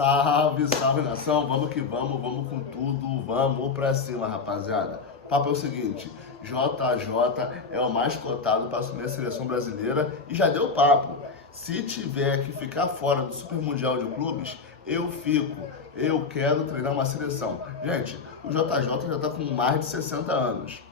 Salve, salve nação, vamos que vamos com tudo, vamos pra cima, rapaziada. O papo é o seguinte, JJ é o mais cotado para assumir a seleção brasileira e já deu papo. Se tiver que ficar fora do Super Mundial de Clubes, eu fico. Eu quero treinar uma seleção. Gente, o JJ já tá com mais de 60 anos.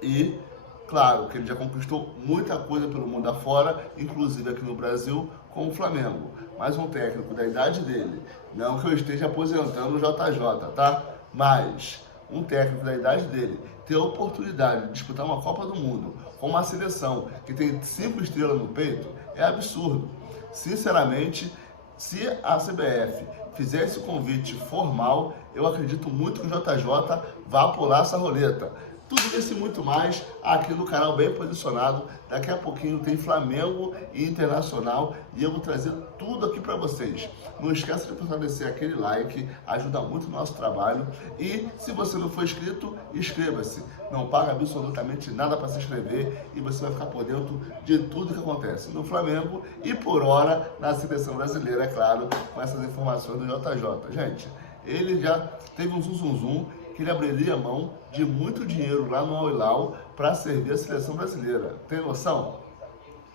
E, claro, que ele já conquistou muita coisa pelo mundo afora, inclusive aqui no Brasil, com o Flamengo. Mas um técnico da idade dele, não que eu esteja aposentando o JJ, tá? Mas um técnico da idade dele ter a oportunidade de disputar uma Copa do Mundo com uma seleção que tem 5 estrelas no peito é absurdo. Sinceramente, se a CBF fizer esse convite formal, eu acredito muito que o JJ vá pular essa roleta. Tudo isso e muito mais aqui no canal Bem Posicionado. Daqui a pouquinho tem Flamengo e Internacional e eu vou trazer tudo aqui para vocês. Não esqueça de fortalecer aquele like, ajuda muito o nosso trabalho. E se você não for inscrito, inscreva-se. Não paga absolutamente nada para se inscrever e você vai ficar por dentro de tudo que acontece no Flamengo e por hora na seleção brasileira, é claro, com essas informações do JJ. Gente, ele já teve um zum que ele abriria mão de muito dinheiro lá no Al Hilal para servir a seleção brasileira. Tem noção?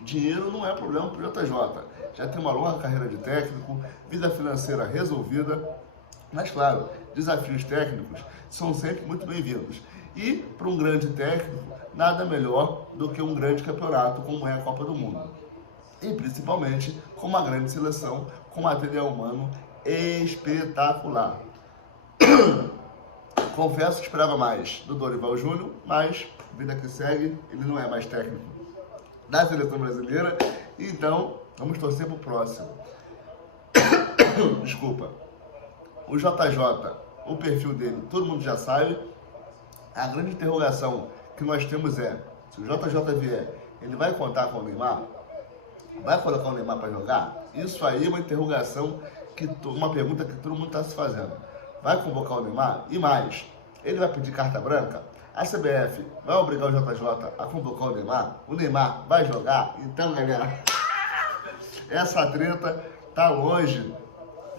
Dinheiro não é problema para o JJ. Já tem uma longa carreira de técnico, vida financeira resolvida, mas claro, desafios técnicos são sempre muito bem-vindos. E para um grande técnico, nada melhor do que um grande campeonato como é a Copa do Mundo. E principalmente com uma grande seleção, com material humano espetacular. Confesso que esperava mais do Dorival Júnior, mas vida que segue, ele não é mais técnico da seleção brasileira, então vamos torcer pro próximo. Desculpa. O JJ, o perfil dele, todo mundo já sabe. A grande interrogação que nós temos é, se o JJ vier, ele vai contar com o Neymar? Vai colocar o Neymar para jogar? Isso aí é uma interrogação, uma pergunta que todo mundo está se fazendo. Vai convocar o Neymar? E mais, ele vai pedir carta branca? A CBF vai obrigar o JJ a convocar o Neymar? O Neymar vai jogar? Então, galera, essa treta tá longe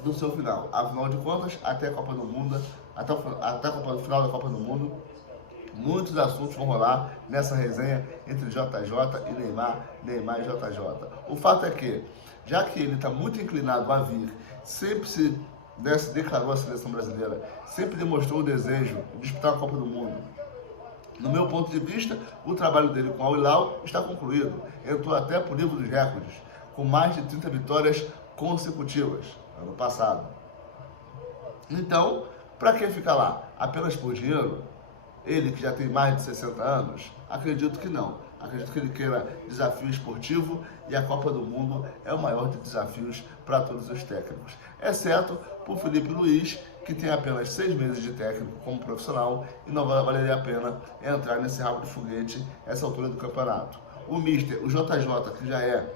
do seu final. Afinal de contas, até a Copa do Mundo, até o final da Copa do Mundo, muitos assuntos vão rolar nessa resenha entre JJ e Neymar, Neymar e JJ. O fato é que, já que ele está muito inclinado a vir, sempre se declarou a seleção brasileira, sempre demonstrou o desejo de disputar a Copa do Mundo. No meu ponto de vista, o trabalho dele com o Al Hilal está concluído. Entrou até para o livro dos recordes, com mais de 30 vitórias consecutivas, ano passado. Então, para que ficar lá? Apenas por dinheiro? Ele que já tem mais de 60 anos? Acredito que não. Acredito que ele queira desafio esportivo e a Copa do Mundo é o maior de desafios para todos os técnicos. Exceto por Felipe Luiz, que tem apenas 6 meses de técnico como profissional e não valeria a pena entrar nesse rabo de foguete essa altura do campeonato. O Mister, o JJ, que já é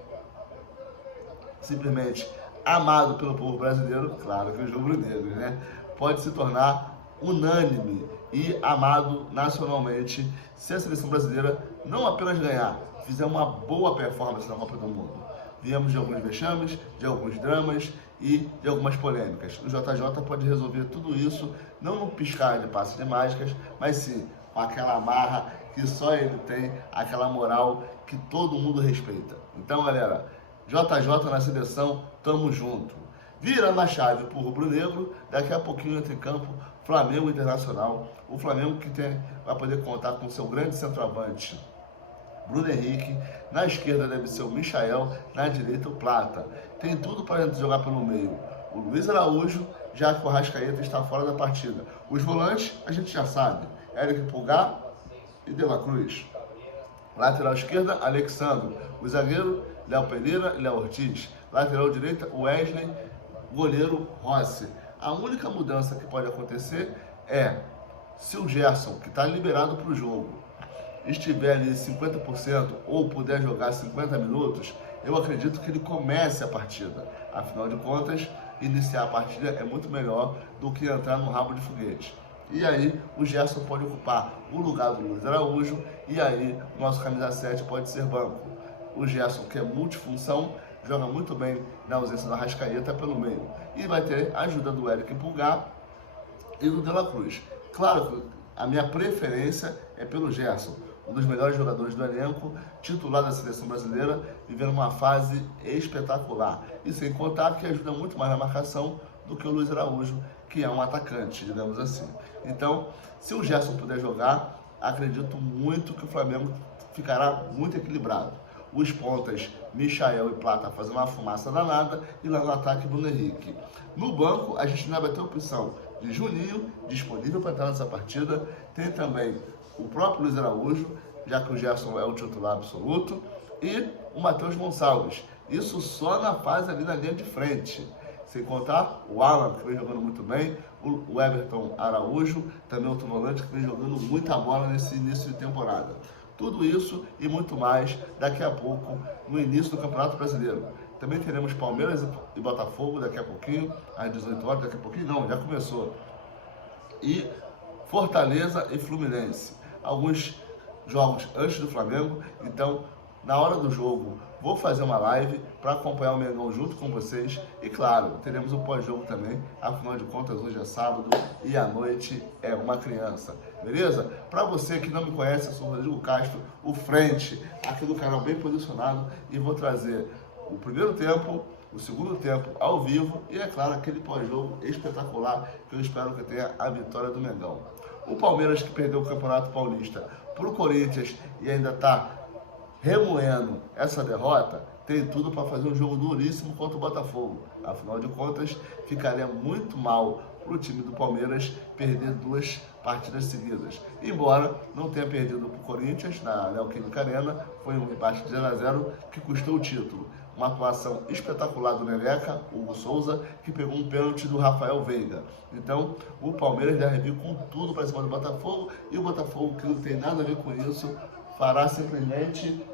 simplesmente amado pelo povo brasileiro, claro que os rubro-negros, né? Pode se tornar unânime e amado nacionalmente se a seleção brasileira não apenas ganhar, fizer uma boa performance na Copa do Mundo. Viemos de alguns vexames, de alguns dramas e de algumas polêmicas. O JJ pode resolver tudo isso, não num piscar de passos de mágicas, mas sim com aquela marra que só ele tem, aquela moral que todo mundo respeita. Então, galera, JJ na seleção, tamo junto. Virando a chave pro rubro-negro, daqui a pouquinho entra em campo Flamengo Internacional. O Flamengo que vai poder contar com seu grande centroavante, Bruno Henrique. Na esquerda deve ser o Michael, na direita o Plata. Tem tudo para jogar pelo meio. O Luiz Araújo, já que o Arrascaeta está fora da partida. Os volantes, a gente já sabe. Eric Pulgar e De La Cruz. Lateral esquerda, Alexandre. O zagueiro, Léo Pereira e Léo Ortiz. Lateral direita, Wesley. Goleiro, Rossi. A única mudança que pode acontecer é, se o Gerson, que está liberado para o jogo, estiver ali 50% ou puder jogar 50 minutos, eu acredito que ele comece a partida. Afinal de contas, iniciar a partida é muito melhor do que entrar no rabo de foguete. E aí o Gerson pode ocupar o lugar do Luiz Araújo e aí o nosso camisa 7 pode ser banco. O Gerson, que é multifunção, joga muito bem na ausência do Arrascaeta pelo meio. e vai ter a ajuda do Eric Pulgar e do De La Cruz. Claro que a minha preferência é pelo Gerson, um dos melhores jogadores do elenco, titular da seleção brasileira, vivendo uma fase espetacular. E sem contar que ajuda muito mais na marcação do que o Luiz Araújo, que é um atacante, digamos assim. Então, se o Gerson puder jogar, acredito muito que o Flamengo ficará muito equilibrado. Os pontas, Michael e Plata, fazem uma fumaça danada, e lá no ataque, Bruno Henrique. No banco, a gente ainda vai ter a opção de Juninho, disponível para entrar nessa partida. Tem também o próprio Luiz Araújo, já que o Gerson é o titular absoluto, e o Matheus Gonçalves. Isso só na fase ali na linha de frente. Sem contar o Alan, que vem jogando muito bem, o Everton Araújo, também outro volante que vem jogando muita bola nesse início de temporada. Tudo isso e muito mais daqui a pouco, no início do Campeonato Brasileiro. Também teremos Palmeiras e Botafogo daqui a pouquinho, às 18 horas, daqui a pouquinho não, já começou. E Fortaleza e Fluminense. Alguns jogos antes do Flamengo, então na hora do jogo vou fazer uma live para acompanhar o Mengão junto com vocês e claro, teremos o pós-jogo também, afinal de contas hoje é sábado e à noite é uma criança, beleza? Para você que não me conhece, eu sou o Rodrigo Castro, o Frente, aqui do canal bem posicionado, e vou trazer o primeiro tempo, o segundo tempo ao vivo e, é claro, aquele pós-jogo espetacular que eu espero que tenha a vitória do Mengão. O Palmeiras, que perdeu o Campeonato Paulista para o Corinthians e ainda está remoendo essa derrota, tem tudo para fazer um jogo duríssimo contra o Botafogo. Afinal de contas, ficaria muito mal para o time do Palmeiras perder 2 partidas seguidas. Embora não tenha perdido para o Corinthians na Neoquímica Arena, foi um empate de 0-0 que custou o título. Uma atuação espetacular do Neneca, Hugo Souza, que pegou um pênalti do Rafael Veiga. Então, o Palmeiras deve vir com tudo para cima do Botafogo, e o Botafogo, que não tem nada a ver com isso, fará simplesmente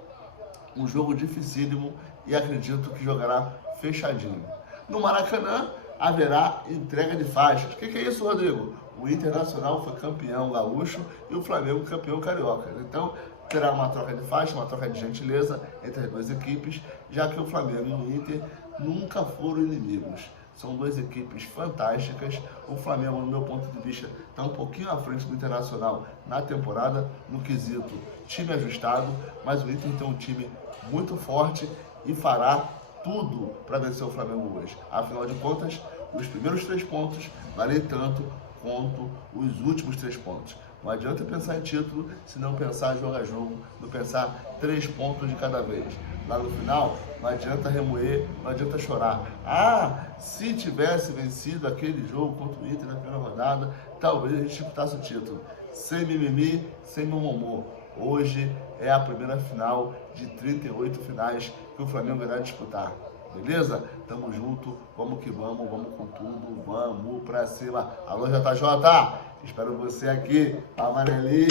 um jogo dificílimo e acredito que jogará fechadinho. No Maracanã, haverá entrega de faixas. O que é isso, Rodrigo? O Internacional foi campeão gaúcho e o Flamengo campeão carioca. Então, terá uma troca de faixa, uma troca de gentileza entre as duas equipes, já que o Flamengo e o Inter nunca foram inimigos. São 2 equipes fantásticas. O Flamengo, no meu ponto de vista, está um pouquinho à frente do Internacional na temporada, no quesito time ajustado, mas o Inter tem um time muito forte e fará tudo para vencer o Flamengo hoje. Afinal de contas, os primeiros 3 pontos valem tanto quanto os últimos 3 pontos. Não adianta pensar em título se não pensar jogo a jogo, não pensar 3 pontos de cada vez. Lá no final, não adianta remoer, não adianta chorar. Ah, se tivesse vencido aquele jogo contra o Inter na primeira rodada, talvez a gente disputasse o título. Sem mimimi, sem mamomô. Hoje é a primeira final de 38 finais que o Flamengo irá disputar. Beleza? Tamo junto, vamos que vamos com tudo, vamos pra cima. Alô, JJ, espero você aqui, amarelinho.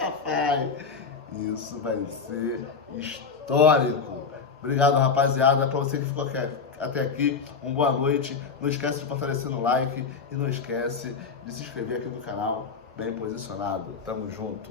Papai, isso vai ser histórico. Obrigado, rapaziada, pra você que ficou até aqui, uma boa noite. Não esquece de fortalecer no like e não esquece de se inscrever aqui no canal, bem posicionado. Tamo junto.